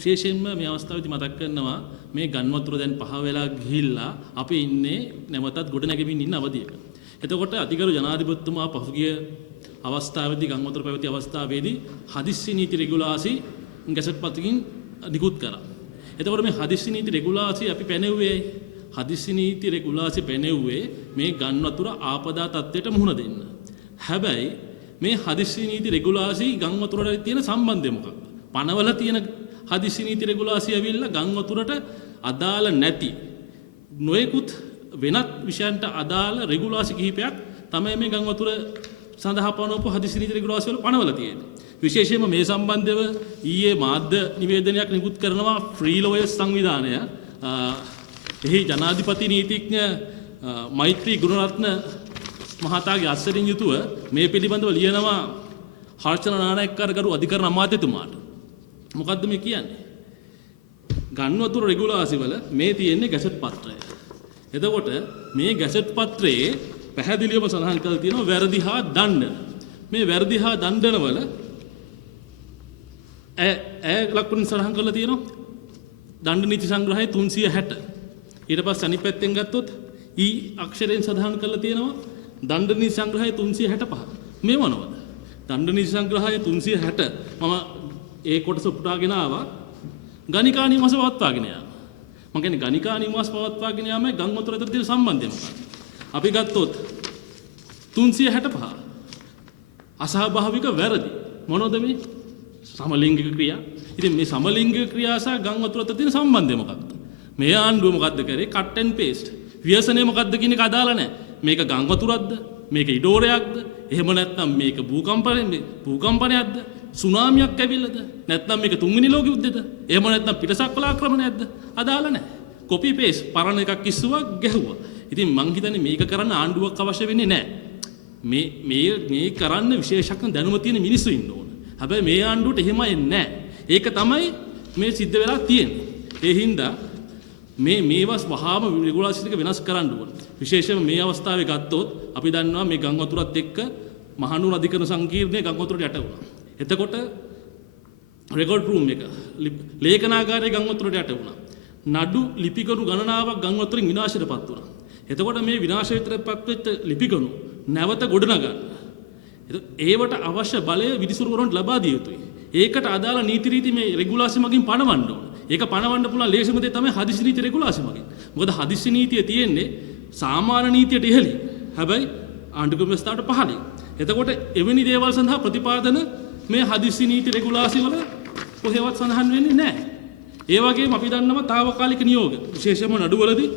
විශේෂයෙන්ම මේ අවස්ථාවේදී මතක් කරනවා මේ ගන් වතුර දැන් පහ වෙලා ගිහිල්ලා අපි ඉන්නේ නැවතත් ගොඩ නැගෙමින් ඉන්න අවධියක. එතකොට අධිකරු ජනාධිපතිතුමා පසුගිය අවස්ථාවේදී ගන් වතුර පැවති අවස්ථාවේදී හදිස්සි නීති රෙගුලාසි ගැසට් පතකින් නිකුත් කරා. එතකොට මේ හදිස්සි නීති රෙගුලාසි අපි පැනෙව්වේ හදිස්සි නීති රෙගුලාසි පැනෙව්වේ මේ ගන් වතුර ආපදා තත්ත්වයට මුහුණ දෙන්න. හැබැයි මේ හදිස්සි නීති රෙගුලාසි ගන් වතුරට තියෙන සම්බන්ධය මොකක්ද? පනවල තියෙන හදිස්සි නීති රෙගුලාසි ඇවිල්ලා ගන් වතුරට අදාළ නැති නොයෙකුත් වෙනත් විෂයන්ට අදාළ රෙගුලාසි කිහිපයක් තමයි මේ ගන් වතුර සඳහා පනවපු හදිස්සි නීති රෙගුලාසි වල පනවල තියෙන්නේ. විශේෂයෙන්ම මේ සම්බන්ධව ඊයේ මාධ්‍ය නිවේදනයක් නිකුත් කරනවා ෆ්‍රී ලෝයර්ස් සංවිධානය. එහි ජනාධිපති නීතිඥ මෛත්‍රී ගුණරත්න මහතාගේ අත්සරින් යුතුව මේ පිළිබඳව ලියනවා හර්ෂණ නානායක්කාර ගරු අධිකරණ අමාත්‍යතුමාට. මොකද්ද මේ කියන්නේ? ගන් වතුර රෙගුලාසි වල මේ තියෙන්නේ ගැසට් පත්‍රය. එතකොට මේ ගැසට් පත්‍රයේ පැහැදිලිවම සඳහන් කරලා තියෙනවා වැරදි හා දණ්ඩන. මේ වැරදි හා දණ්ඩන වල ලකුණු සඳහන් කරලා තියෙනවා දණ්ඩ නීති සංග්‍රහය 360. ඊට පස්සේ අනිත් පැත්තෙන් ගත්තොත් ඊ අක්ෂරයෙන් සඳහන් කරලා තියෙනවා දණ්ඩ නීති සංග්‍රහය 365. මේ මොනවද? දණ්ඩ නීති සංග්‍රහය 360 මම ඒ කොටස උපුටාගෙන ආවා. ගණිකා නිවාස පවත්වාගෙන යාම. මම කියන්නේ ගණිකා නිවාස පවත්වාගෙන යාමයි ගන් වතුර අතර තියෙන සම්බන්ධය මොකක්ද? අපි ගත්තොත් 365 අසහභාවික වැරදි මොනවද මේ? සමලිංගික ක්‍රියා. ඉතින් මේ සමලිංගික ක්‍රියා සහ ගන් වතුර අතර තියෙන සම්බන්ධය මොකක්ද? මේ ආණ්ඩුව මොකද්ද කරේ? Cut and paste. ව්‍යසනය මොකද්ද කියන එක අදාළ නැහැ. මේක ගන් වතුරක්ද? මේක ඉඩෝරයක්ද? එහෙම නැත්නම් මේක භූකම්පනයක්ද? සුනාමියක් ඇවිල්ලාද? නැත්නම් මේක තුන්වෙනි ලෝක යුද්ධෙද? එහෙම නැත්නම් පිටසක්වල ආක්‍රමණයක්ද? අදාළ නැහැ. කොපි පේස්ට් පරණ එකක් ඉස්සුවා ගැහුවා. ඉතින් මං හිතන්නේ මේක කරන්න ආණ්ඩුවක් අවශ්‍ය වෙන්නේ නැහැ. මේ කරන්න විශේෂඥ දැනුම තියෙන මිනිස්සු ඉන්න ඕන. හැබැයි මේ ආණ්ඩුවට එහෙම එන්නේ නැහැ. ඒක තමයි මේ සිද්ධ වෙලා තියෙන්නේ. ඒ හින්දා මේවස් වහාම රෙගුලාසි ටික වෙනස් කරන්න ඕන. විශේෂයෙන්ම මේ අවස්ථාවේ ගත්තොත් අපි දන්නවා මේ ගන් වතුරත් එක්ක මහනුවර අධිකරණ සංකීර්ණයේ ගන් වතුරට යට වුණා. එතකොට රෙකෝඩ් රූම් එක ලේඛනාගාරයේ ගන් වතුරට යට වුණා. නඩු ලිපිකරු ගණනාවක් ගන් වතුරින් විනාශයටපත් වුණා. එතකොට මේ විනාශයටපත් වෙච්ච ලිපිකරු නැවත ගොඩනගන්න. ඒවට අවශ්‍ය බලය විනිසුරුවරුන්ට ලබා දිය යුතුයි. ඒකට අදාළ නීති රීති මේ රෙගුලාසි මගින් පනවන්න ඕන. ඒක පනවන්න පුළුවන් ලේසිම දේ තමයි හදිසි නීති රෙගුලාසි මගින්. මොකද හදිසි නීතිය තියෙන්නේ සාමාන්‍ය නීතියට ඉහළින්. හැබැයි ආණ්ඩුක්‍රම ව්‍යවස්ථාවට පහළින්. එතකොට එවැනි දේවල් සඳහා ප්‍රතිපාදන මේ හදිසි නීති රෙගුලාසි වල කොහෙවත් සඳහන් වෙන්නේ නැහැ. ඒ වගේම අපි දන්නවා తాවකාලික නියෝග. විශේෂයෙන්ම නඩුවලදී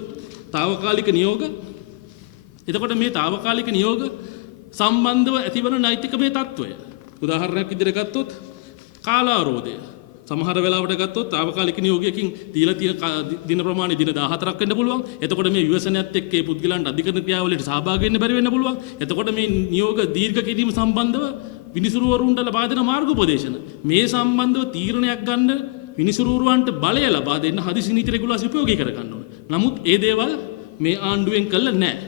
తాවකාලික නියෝග. එතකොට මේ తాවකාලික නියෝග සම්බන්ධව ඇතිවන නෛතික මේ තත්වය. උදාහරණයක් විදිහට ගත්තොත් කාලාරෝධය. සමහර වෙලාවට ගත්තොත් తాවකාලික නියෝගයකින් දීලා තියෙන දින ප්‍රමාණය දින 14ක් වෙන්න පුළුවන්. එතකොට මේ විවසනයත් එක්ක ඒ පුද්ගලයන්ට අධිකරණ ක්‍රියාවලියට සහභාගී වෙන්න බැරි වෙන්න පුළුවන්. එතකොට මේ නියෝග දීර්ඝ කිරීම සම්බන්ධව විනිසුරුවරුන්ට ලබා දෙන මාර්ගෝපදේශන මේ සම්බන්ධව තීරණයක් ගන්න විනිසුරුවරුන්ට බලය ලබා දෙන්න හදිසි නීති රෙගුලාසි උපයෝගී කර ගන්න ඕනේ. නමුත් ඒ දේවල් මේ ආණ්ඩුවෙන් කළා නැහැ.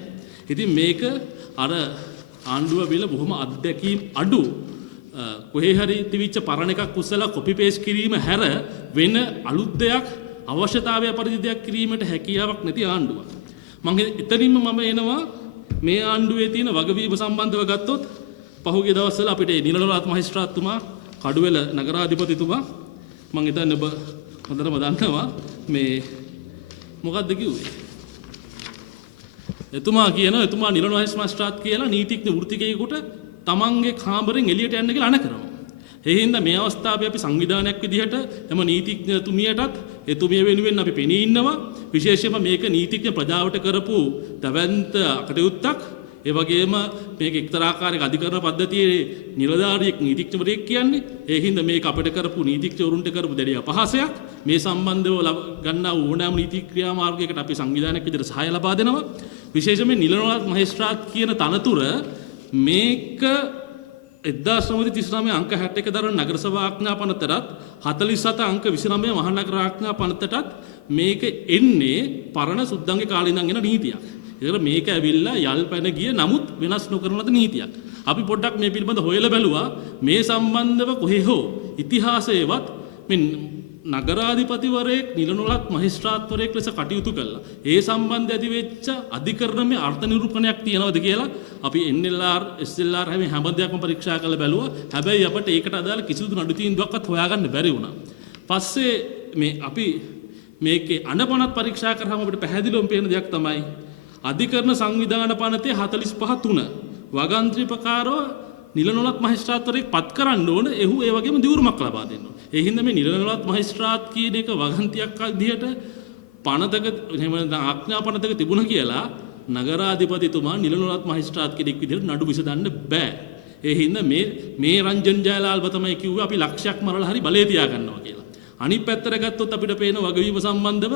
ඉතින් මේක අර ආණ්ඩුව විල බොහොම අත්දැකීම් අඩු කොහේ හරි තිවිච්ච පරණ එකක් උස්සලා කොපි පේස්ට් කිරීම හැර වෙන අලුත් දෙයක් අවශ්‍යතාවය පරිදි දෙයක් කිරීමට හැකියාවක් නැති ආණ්ඩුවක්. මම එතනින්ම මම එනවා මේ ආණ්ඩුවේ තියෙන වගවීම සම්බන්ධව ගත්තොත් පහුගිය දවස්වල අපිට නිලරාත් මහේස්ත්‍රාත්තුමා කඩුවෙල නගරාධිපතිතුමා මම හිතන්නේ ඔබ හොඳටම දන්නවා මේ මොකද්ද කිව්වේ? එතුමා නිලරාත් මහේස්ත්‍රාත් කියලා නීතිඥ වෘත්තිකයෙකුට තමන්ගේ කාමරෙන් එළියට යන්න කියලා අණ කරනවා. ඒ හින්දා මේ අවස්ථාවේ අපි සංවිධානයක් විදිහට එම නීතිඥතුමියටත් එතුමිය වෙනුවෙන් අපි පෙනී ඉන්නවා. විශේෂයෙන්ම මේක නීතිඥ ප්‍රජාවට කරපු දවැන්ත කටයුත්තක්. ඒ වගේම මේක එක්තරා ආකාරයක අධිකරණ පද්ධතියේ නිලධාරියෙක් නීතිඥවරයෙක් කියන්නේ. ඒ හින්දා මේක අපිට කරපු නීතිඥවරුන්ට කරපු දැඩි අපහාසයක්. මේ සම්බන්ධව ගන්නා ඕනෑම නීති ක්‍රියාමාර්ගයකට අපි සංවිධානයක් විදිහට සහාය ලබා දෙනවා. විශේෂයෙන්ම නිලරාත් මහේස්ත්‍රාත් කියන තනතුර මේක 1939 අංක 61 දරන නගර සභා ආඥා පනතටත් 47 අංක 29 මහනගර ආඥා පනතටත් මේක එන්නේ පරණ සුද්දන්ගේ කාලේ ඉඳන් එන නීතියක්. ඒකට මේක ඇවිල්ලා යල් පැන ගිය නමුත් වෙනස් නොකරන ලද නීතියක්. අපි පොඩ්ඩක් මේ පිළිබඳ හොයලා බැලුවා මේ සම්බන්ධව කොහේ හෝ ඉතිහාසයේවත් මේ නගරාධිපතිවරයෙක් නිලනොලත් මහේස්ත්‍රාත්වරයෙක් ලෙස කටයුතු කළා. ඒ සම්බන්ධ ඇති වෙච්ච අධිකරණයේ අර්ථ නිරූපණයක් තියනවද කියලා අපි NLR SLR හැම දෙයක්ම පරීක්ෂා කරලා බැලුවා. හැබැයි අපිට ඒකට අදාළ කිසිදු නඩු තීන්දුවක්වත් හොයාගන්න බැරි වුණා. පස්සේ මේ අපි මේකේ අනපනත් පරීක්ෂා කරාම අපිට පැහැදිලිවම පේන දෙයක් තමයි අධිකරණ සංවිධාන පනතේ 45(3) වගන්ත්‍රී ප්‍රකාරව නිලනොලත් මහේස්ත්‍රාත්වරයෙක් පත් කරන්න ඕන එහු ඒ වගේම දියුරුමක් ලබා දෙන්න ඕන. ඒ හින්දා මේ නිලනොලත් මහේස්ත්‍රාත් කියන එක වගන්තියක් විදිහට පනතක එහෙම ආඥා පනතක තිබුණා කියලා නගරාධිපතිතුමා නිලනොලත් මහේස්ත්‍රාත් කෙනෙක් විදිහට නඩු විසඳන්න බෑ. ඒ හින්දා මේ රංජන් ජයලාල්ව තමයි කිව්වේ අපි ලක්ෂයක් මරලා හරි බලය තියා ගන්නවා කියලා. අනිත් පැත්තට ගත්තොත් අපිට පේන වගවීම සම්බන්ධව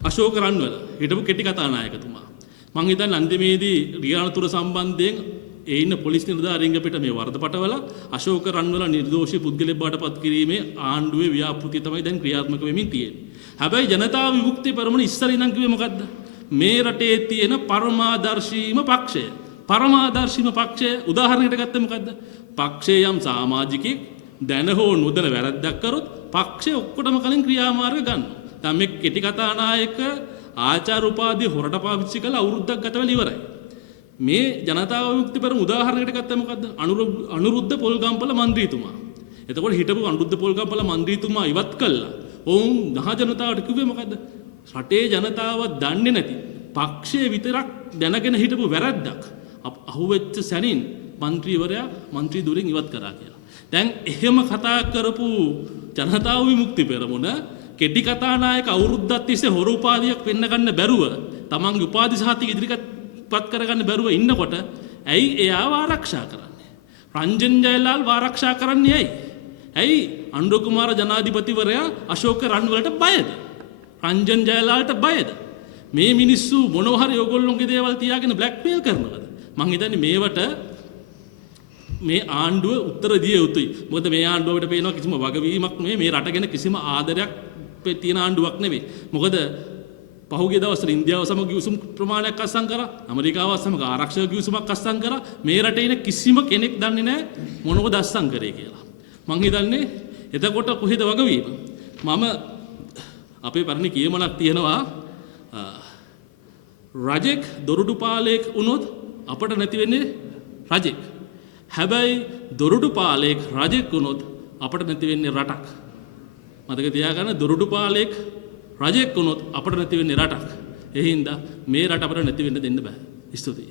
අශෝක රන්වල හිටපු කෙටි කතානායකතුමා මං හිතන්නේ අන්තිමේදී රියානතුර සම්බන්ධයෙන් ඒ ඉන්න පොලිස් නිලධාරීන්ග පිට මේ වරදපටවල අශෝක රන්වල නිර්දෝෂී පුද්ගලයෙක් බවට පත් කිරීමේ ආණ්ඩුවේ ව්‍යාපෘතිය තමයි දැන් ක්‍රියාත්මක වෙමින් තියෙන්නේ. හැබැයි ජනතා විමුක්ති පෙරමුණ ඉස්සර ඉඳන් කිව්වේ මොකද්ද? මේ රටේ තියෙන පරමාදර්ශීම පක්ෂය. පරමාදර්ශීම පක්ෂය උදාහරණයකට ගත්තේ මොකද්ද? පක්ෂයේ යම් සමාජිකෙක් දැන හෝ නොදැන වැරද්දක් කරොත් පක්ෂය ඔක්කොටම කලින් ක්‍රියාමාර්ග ගන්නවා. දැන් මේ කෙටි කතානායක ආචාර උපාධිය හොරට පාවිච්චි කළා අවුරුද්දක් ගත වෙලා ඉවරයි. මේ ජනතා විමුක්ති පෙරමුණ උදාහරණයකට ගත්තේ මොකද්ද? අනුරුද්ධ පොල්ගම්පල මන්ත්‍රීතුමා. එතකොට හිටපු අනුරුද්ධ පොල්ගම්පල මන්ත්‍රීතුමා ඉවත් කළා. ඔවුන් මහ ජනතාවට කිව්වේ මොකද්ද? රටේ ජනතාව දන්නේ නැති පක්ෂයේ විතරක් දැනගෙන හිටපු වැරද්දක් අහුවෙච්ච සැනින් මන්ත්‍රීවරයා මන්ත්‍රී දුරින් ඉවත් කරා කියලා. දැන් එහෙම කතා කරපු ජනතා විමුක්ති පෙරමුණ කෙටි කතානායක අවුරුද්දක් තිස්සේ හොර උපාධියක් වෙන්න ගන්න බැරුව තමන්ගේ උපාධි සහතික ඉදිරිපත් කරගන්න බැරුව ඉන්නකොට ඇයි එයාව ආරක්ෂා කරන්නේ? රංජන් ජයලාල් ආරක්ෂා කරන්නේ ඇයි? අනුර කුමාර ජනාධිපතිවරයා අශෝක රන්වලට බයද? රංජන් ජයලාල්ට බයද? මේ මිනිස්සු මොනවා හරි ඔයගොල්ලෝගේ දේවල් තියාගෙන බ්ලැක්මේල් කරනවද? මං හිතන්නේ මේවට මේ ආණ්ඩුව උත්තර දිය යුතුයි. මොකද මේ ආණ්ඩුවට පේනවා කිසිම වගවීමක් නෙමෙයි, මේ රට ගැන කිසිම ආදරයක් තියෙන ආණ්ඩුවක් නෙවෙයි. මොකද පහුගිය දවස්වල ඉන්දියාව සමග ගිවිසුම් ප්‍රමාණයක් අත්සන් කරා, ඇමරිකාව සමග ආරක්ෂක ගිවිසුමක් අත්සන් කරා. මේ රටේ ඉන්න කිසිම කෙනෙක් දන්නේ නැහැ මොනවද අත්සන් කරේ කියලා. මං හිතන්නේ එතකොට කොහෙද වගවීම? මම අපේ පරණ කියමනක් තියෙනවා රජෙක් දොරටු පාලෙක් වුණොත් අපට නැති වෙන්නේ රජෙක්. හැබැයි දොරටු පාලෙක් රජෙක් වුණොත් අපට නැති වෙන්නේ රටක්. මතක තියාගන්න දොරටු පාලෙක් රජෙක් වුණොත් අපට නැති වෙන්නේ රටක්. ඒ හින්දා මේ රට අපට නැති වෙන්න දෙන්න බෑ. ස්තුතියි.